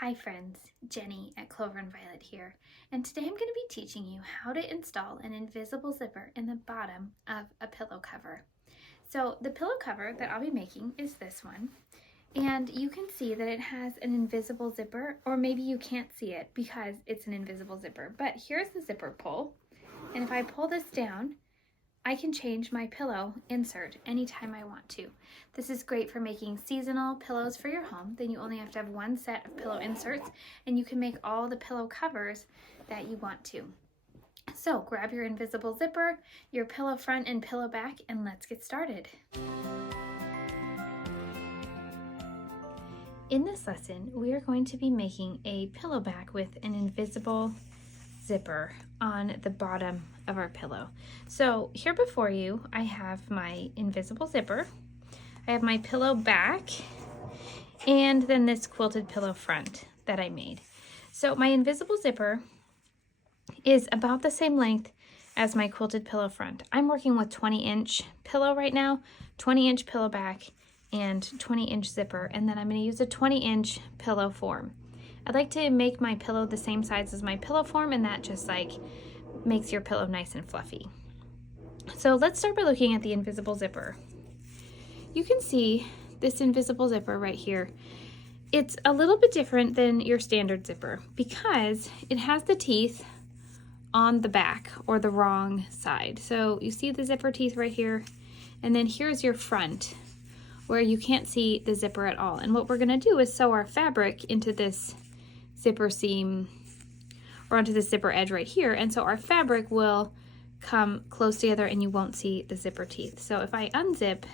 Hi friends, Jenny at Clover and Violet here, and today I'm going to be teaching you how to install an invisible zipper in the bottom of a pillow cover. So the pillow cover that I'll be making is this one, and you can see that it has an invisible zipper, or maybe you can't see it because it's an invisible zipper, but here's the zipper pull, and if I pull this down, I can change my pillow insert anytime I want to. This is great for making seasonal pillows for your home. Then you only have to have one set of pillow inserts and you can make all the pillow covers that you want to. So grab your invisible zipper, your pillow front and pillow back, and let's get started. In this lesson, we are going to be making a pillow back with an invisible zipper on the bottom of our pillow. So here before you, I have my invisible zipper, I have my pillow back, and then this quilted pillow front that I made. So my invisible zipper is about the same length as my quilted pillow front. I'm working with 20-inch pillow right now, 20-inch pillow back, and 20-inch zipper, and then I'm going to use a 20-inch pillow form. I'd like to make my pillow the same size as my pillow form, and that just like makes your pillow nice and fluffy. So let's start by looking at the invisible zipper. You can see this invisible zipper right here. It's a little bit different than your standard zipper because it has the teeth on the back or the wrong side. So you see the zipper teeth right here, and then here's your front where you can't see the zipper at all. And what we're gonna do is sew our fabric into this zipper seam or onto the zipper edge right here, and so our fabric will come close together and you won't see the zipper teeth. So if I unzip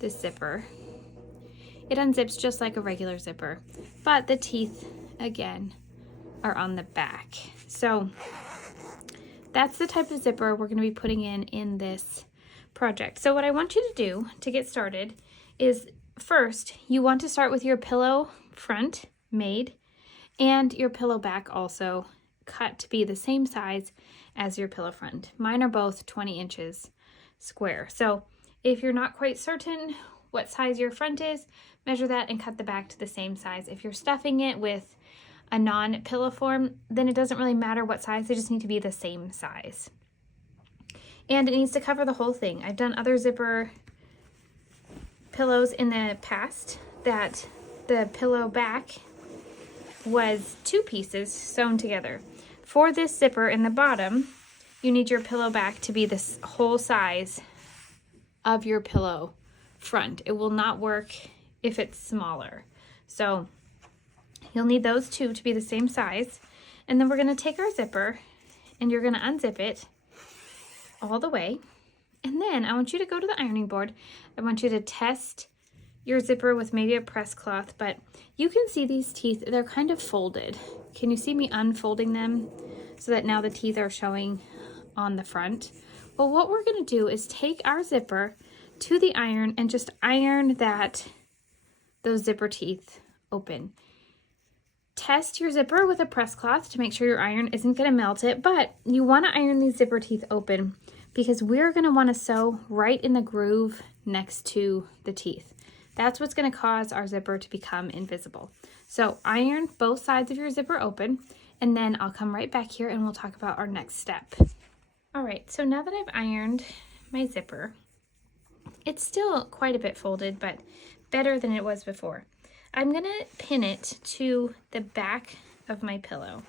this zipper, it unzips just like a regular zipper, but the teeth again are on the back. So that's the type of zipper we're going to be putting in this project. So what I want you to do to get started is first you want to start with your pillow front made and your pillow back also cut to be the same size as your pillow front. Mine are both 20 inches square. So if you're not quite certain what size your front is, measure that and cut the back to the same size. If you're stuffing it with a non-pillow form, then it doesn't really matter what size, they just need to be the same size. And it needs to cover the whole thing. I've done other zipper pillows in the past that the pillow back was 2 pieces sewn together. For this zipper in the bottom, you need your pillow back to be the whole size of your pillow front. It will not work if it's smaller. So you'll need those 2 to be the same size. And then we're going to take our zipper and you're going to unzip it all the way. And then I want you to go to the ironing board. I want you to test your zipper with maybe a press cloth, but you can see these teeth, they're kind of folded. Can you see me unfolding them so that now the teeth are showing on the front? Well, what we're going to do is take our zipper to the iron and just iron those zipper teeth open. Test your zipper with a press cloth to make sure your iron isn't going to melt it, but you want to iron these zipper teeth open because we're going to want to sew right in the groove next to the teeth. That's what's going to cause our zipper to become invisible. So iron both sides of your zipper open, and then I'll come right back here and we'll talk about our next step. All right, so now that I've ironed my zipper, it's still quite a bit folded, but better than it was before. I'm going to pin it to the back of my pillow.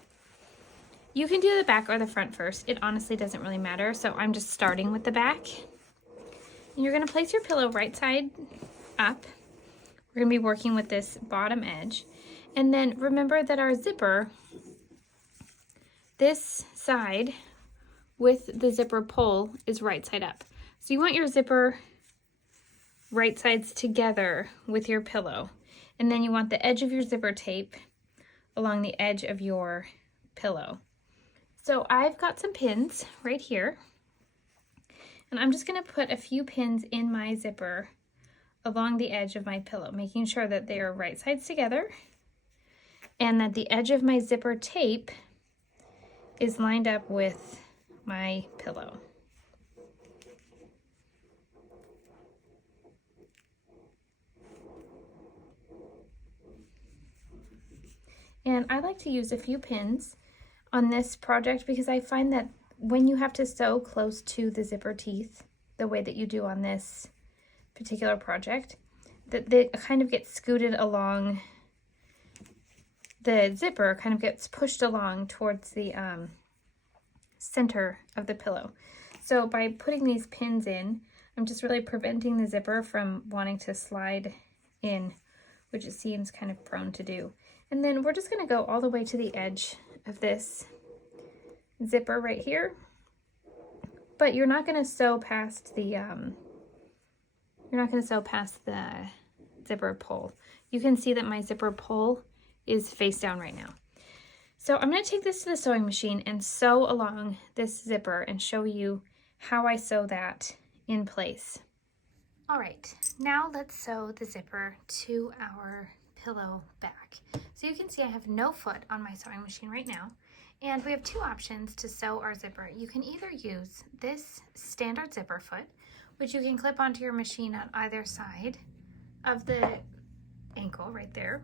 You can do the back or the front first. It honestly doesn't really matter, so I'm just starting with the back. And you're going to place your pillow right side up. We're going to be working with this bottom edge. And then remember that our zipper, this side with the zipper pull is right side up. So you want your zipper right sides together with your pillow. And then you want the edge of your zipper tape along the edge of your pillow. So I've got some pins right here. And I'm just going to put a few pins in my zipper along the edge of my pillow, making sure that they are right sides together and that the edge of my zipper tape is lined up with my pillow. And I like to use a few pins on this project because I find that when you have to sew close to the zipper teeth, the way that you do on this particular project, that they kind of get scooted along, the zipper kind of gets pushed along towards the center of the pillow. So by putting these pins in, I'm just really preventing the zipper from wanting to slide in, which it seems kind of prone to do. And then we're just going to go all the way to the edge of this zipper right here. But you're not going to sew past the zipper pull. You can see that my zipper pull is face down right now. So I'm going to take this to the sewing machine and sew along this zipper and show you how I sew that in place. All right, now let's sew the zipper to our pillow back. So you can see I have no foot on my sewing machine right now, and we have two options to sew our zipper. You can either use this standard zipper foot, which you can clip onto your machine on either side of the ankle right there,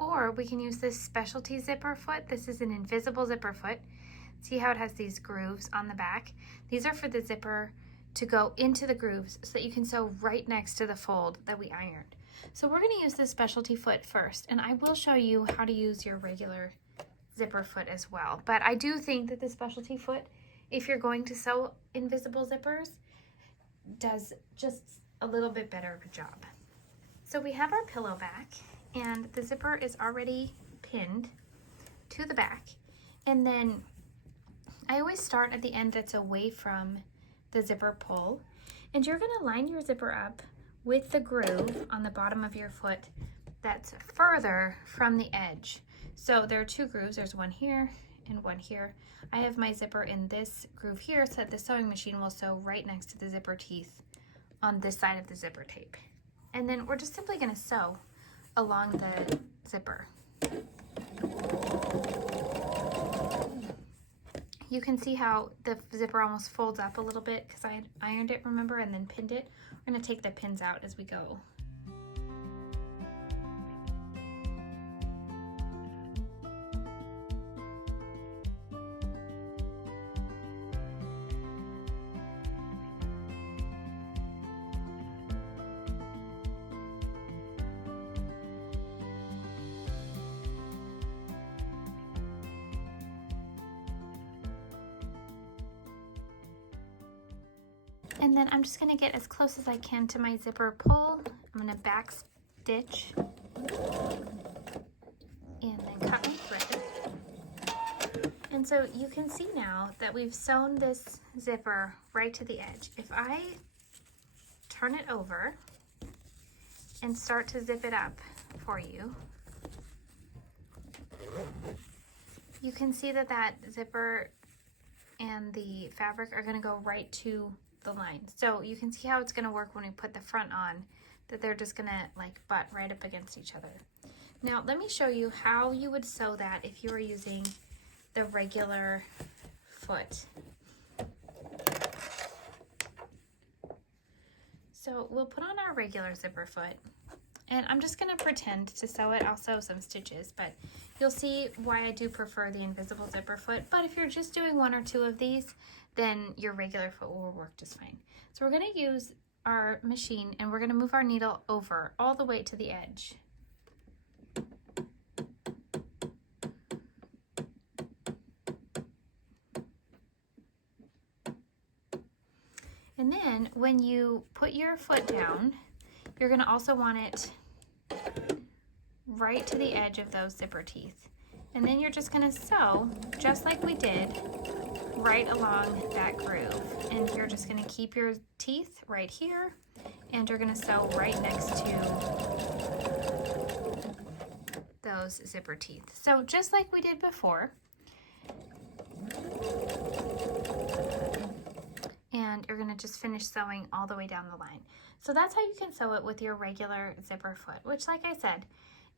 or we can use this specialty zipper foot. This is an invisible zipper foot. See how it has these grooves on the back? These are for the zipper to go into the grooves so that you can sew right next to the fold that we ironed. So we're going to use this specialty foot first, and I will show you how to use your regular zipper foot as well. But I do think that the specialty foot, if you're going to sew invisible zippers, does just a little bit better of a job. So we have our pillow back, and the zipper is already pinned to the back. And then I always start at the end that's away from the zipper pull, and you're going to line your zipper up with the groove on the bottom of your foot that's further from the edge. So there are two grooves, there's one here and one here. I have my zipper in this groove here so that the sewing machine will sew right next to the zipper teeth on this side of the zipper tape. And then we're just simply going to sew along the zipper. You can see how the zipper almost folds up a little bit because I had ironed it, remember, and then pinned it. We're going to take the pins out as we go. And then I'm just going to get as close as I can to my zipper pull. I'm going to back stitch and then cut my thread. And so you can see now that we've sewn this zipper right to the edge. If I turn it over and start to zip it up for you, you can see that that zipper and the fabric are going to go right to the line. So you can see how it's going to work when we put the front on, that they're just going to like butt right up against each other. Now let me show you how you would sew that if you were using the regular foot. So we'll put on our regular zipper foot, and I'm just going to pretend to sew it. I'll sew some stitches, but you'll see why I do prefer the invisible zipper foot. But if you're just doing one or two of these, then your regular foot will work just fine. So we're going to use our machine, and we're going to move our needle over all the way to the edge. And then when you put your foot down, you're going to also want it right to the edge of those zipper teeth. And then you're just going to sew, just like we did, right along that groove. And you're just going to keep your teeth right here, and you're going to sew right next to those zipper teeth. So just like we did before. And you're going to just finish sewing all the way down the line. So that's how you can sew it with your regular zipper foot, which, like I said,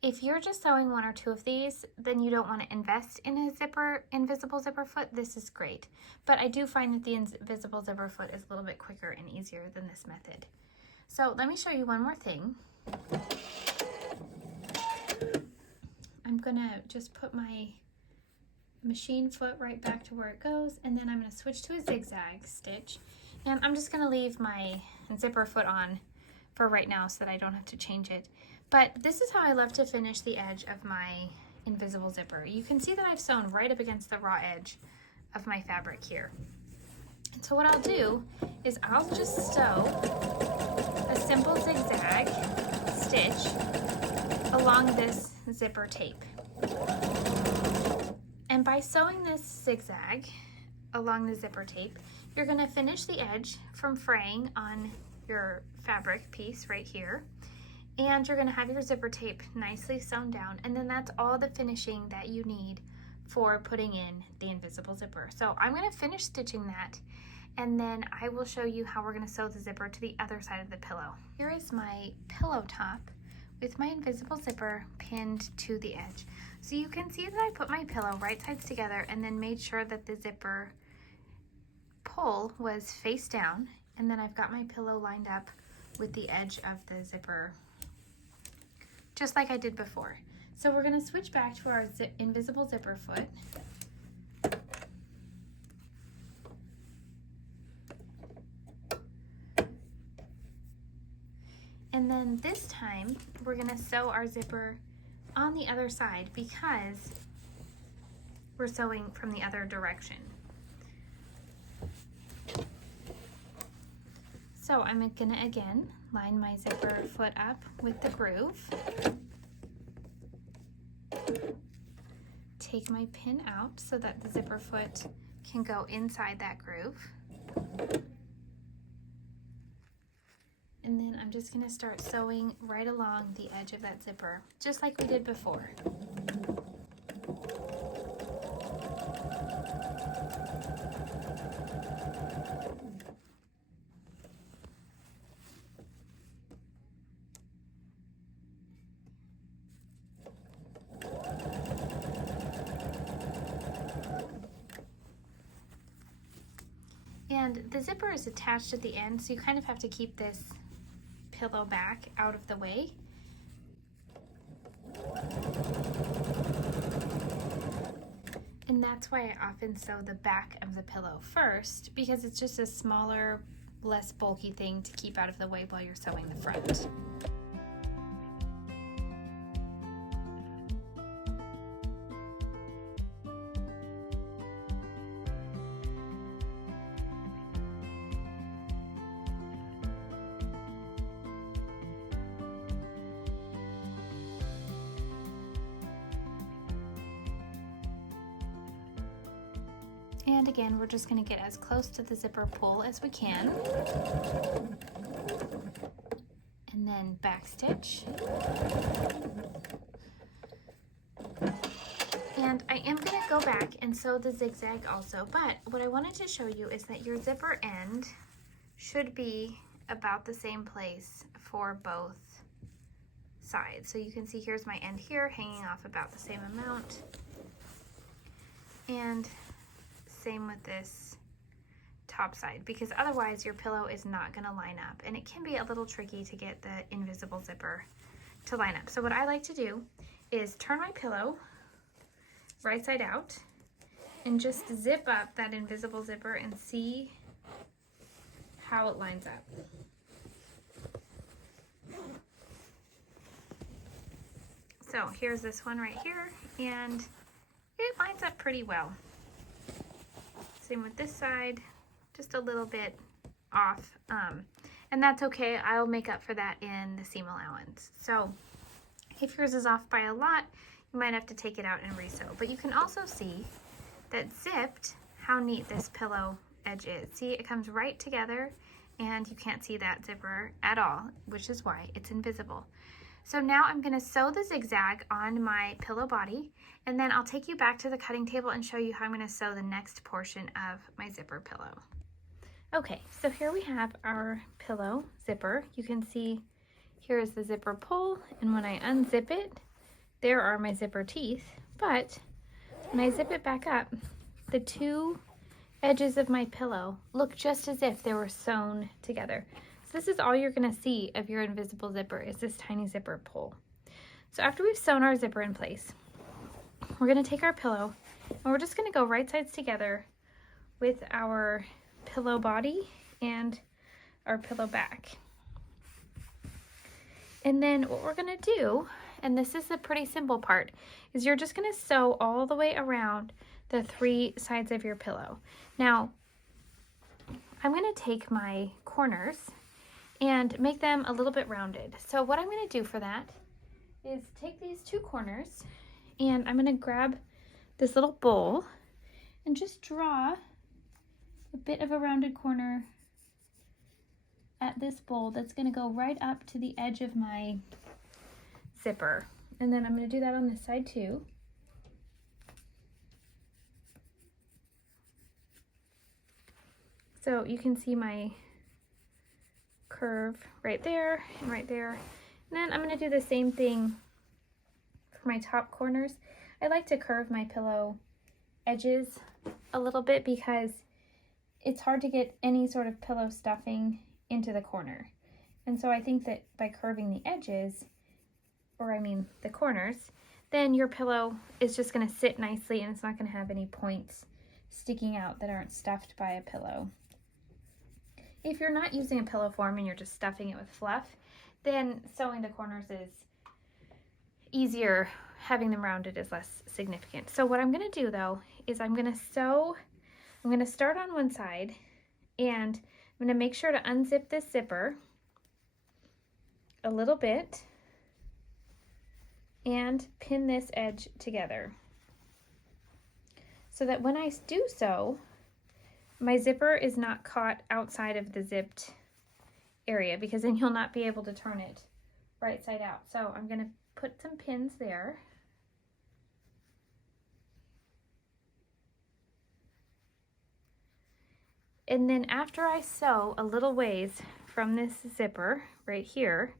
if you're just sewing one or two of these, then you don't want to invest in a invisible zipper foot. This is great. But I do find that the invisible zipper foot is a little bit quicker and easier than this method. So let me show you one more thing. gonna just put my machine foot right back to where it goes, and then I'm gonna switch to a zigzag stitch. And I'm just gonna leave my zipper foot on for right now so that I don't have to change it. But this is how I love to finish the edge of my invisible zipper. You can see that I've sewn right up against the raw edge of my fabric here. And so what I'll do is I'll just sew a simple zigzag stitch along this zipper tape. And by sewing this zigzag along the zipper tape, you're going to finish the edge from fraying on your fabric piece right here. And you're going to have your zipper tape nicely sewn down, and then that's all the finishing that you need for putting in the invisible zipper. So I'm going to finish stitching that, and then I will show you how we're going to sew the zipper to the other side of the pillow. Here is my pillow top with my invisible zipper pinned to the edge. So you can see that I put my pillow right sides together and then made sure that the zipper pull was face down, and then I've got my pillow lined up with the edge of the zipper just like I did before. So we're going to switch back to our invisible zipper foot. And then this time we're going to sew our zipper on the other side because we're sewing from the other direction. So I'm going to again line my zipper foot up with the groove. Take my pin out so that the zipper foot can go inside that groove. And then I'm just going to start sewing right along the edge of that zipper, just like we did before. And the zipper is attached at the end, so you kind of have to keep this pillow back out of the way. And that's why I often sew the back of the pillow first, because it's just a smaller, less bulky thing to keep out of the way while you're sewing the front. And again, we're just going to get as close to the zipper pull as we can. And then back stitch. And I am going to go back and sew the zigzag also, but what I wanted to show you is that your zipper end should be about the same place for both sides. So you can see here's my end here hanging off about the same amount. And same with this top side, because otherwise your pillow is not going to line up, and it can be a little tricky to get the invisible zipper to line up. So what I like to do is turn my pillow right side out and just zip up that invisible zipper and see how it lines up. So here's this one right here, and it lines up pretty well. Same with this side, just a little bit off, and that's okay. I'll make up for that in the seam allowance. So if yours is off by a lot, you might have to take it out and resew. But you can also see that zipped, how neat this pillow edge is. See, it comes right together, and you can't see that zipper at all, which is why it's invisible. So now I'm going to sew the zigzag on my pillow body, and then I'll take you back to the cutting table and show you how I'm going to sew the next portion of my zipper pillow. Okay, so here we have our pillow zipper. You can see here is the zipper pull, and when I unzip it, there are my zipper teeth. But when I zip it back up, the two edges of my pillow look just as if they were sewn together. This is all you're going to see of your invisible zipper, is this tiny zipper pull. So after we've sewn our zipper in place, we're gonna take our pillow and we're just gonna go right sides together with our pillow body and our pillow back. And then what we're gonna do, and this is the pretty simple part, is you're just gonna sew all the way around the 3 sides of your pillow. Now, I'm gonna take my corners and make them a little bit rounded. So what I'm gonna do for that is take these 2 corners and I'm gonna grab this little bowl and just draw a bit of a rounded corner at this bowl that's gonna go right up to the edge of my zipper. And then I'm gonna do that on this side too. So you can see my curve right there and right there. And then I'm gonna do the same thing for my top corners. I like to curve my pillow edges a little bit because it's hard to get any sort of pillow stuffing into the corner. And so I think that by curving the edges, or I mean the corners, then your pillow is just gonna sit nicely and it's not gonna have any points sticking out that aren't stuffed by a pillow. If you're not using a pillow form and you're just stuffing it with fluff, then sewing the corners is easier. Having them rounded is less significant. So what I'm gonna do though, is I'm gonna start on one side and I'm gonna make sure to unzip this zipper a little bit and pin this edge together so that when I do so, my zipper is not caught outside of the zipped area, because then you'll not be able to turn it right side out. So I'm gonna put some pins there. And then after I sew a little ways from this zipper right here,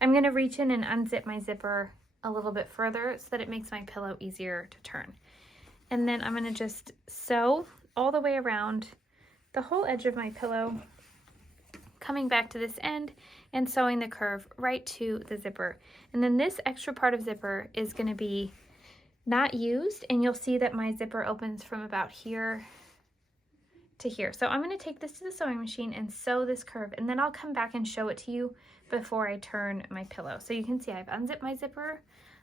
I'm gonna reach in and unzip my zipper a little bit further so that it makes my pillow easier to turn. And then I'm gonna just sew all the way around the whole edge of my pillow, coming back to this end and sewing the curve right to the zipper. And then this extra part of zipper is gonna be not used, and you'll see that my zipper opens from about here to here. So I'm gonna take this to the sewing machine and sew this curve, and then I'll come back and show it to you before I turn my pillow. So you can see I've unzipped my zipper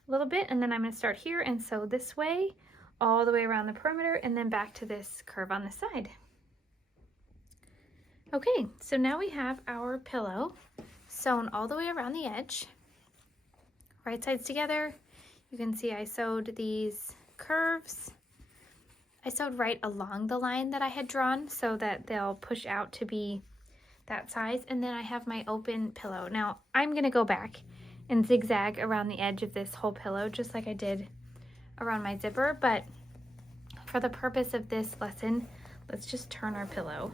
a little bit, and then I'm gonna start here and sew this way all the way around the perimeter and then back to this curve on the side. Okay, so now we have our pillow sewn all the way around the edge, right sides together. You can see I sewed these curves. I sewed right along the line that I had drawn so that they'll push out to be that size. And then I have my open pillow. Now I'm gonna go back and zigzag around the edge of this whole pillow just like I did around my zipper, but for the purpose of this lesson, let's just turn our pillow.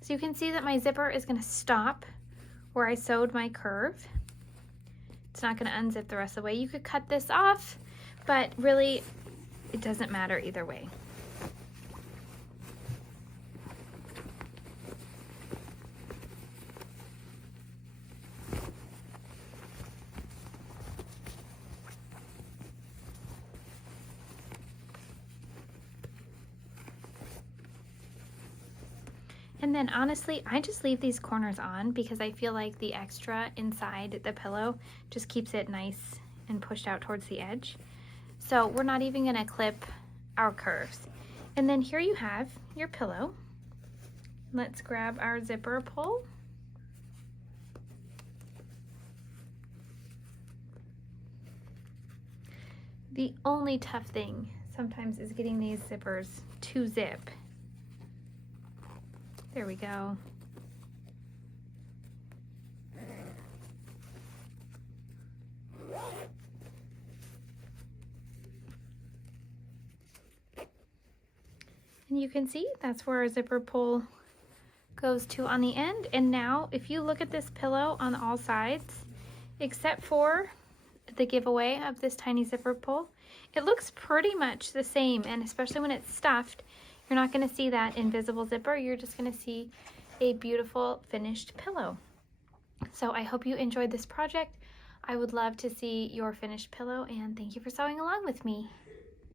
So you can see that my zipper is gonna stop where I sewed my curve. It's not gonna unzip the rest of the way. You could cut this off, but really it doesn't matter either way. And then honestly, I just leave these corners on because I feel like the extra inside the pillow just keeps it nice and pushed out towards the edge. So we're not even gonna clip our curves. And then here you have your pillow. Let's grab our zipper pull. The only tough thing sometimes is getting these zippers to zip. There we go. And you can see that's where our zipper pull goes to on the end. And now if you look at this pillow on all sides, except for the giveaway of this tiny zipper pull, it looks pretty much the same. And especially when it's stuffed, you're not going to see that invisible zipper. You're just going to see a beautiful finished pillow. So I hope you enjoyed this project. I would love to see your finished pillow, and thank you for sewing along with me.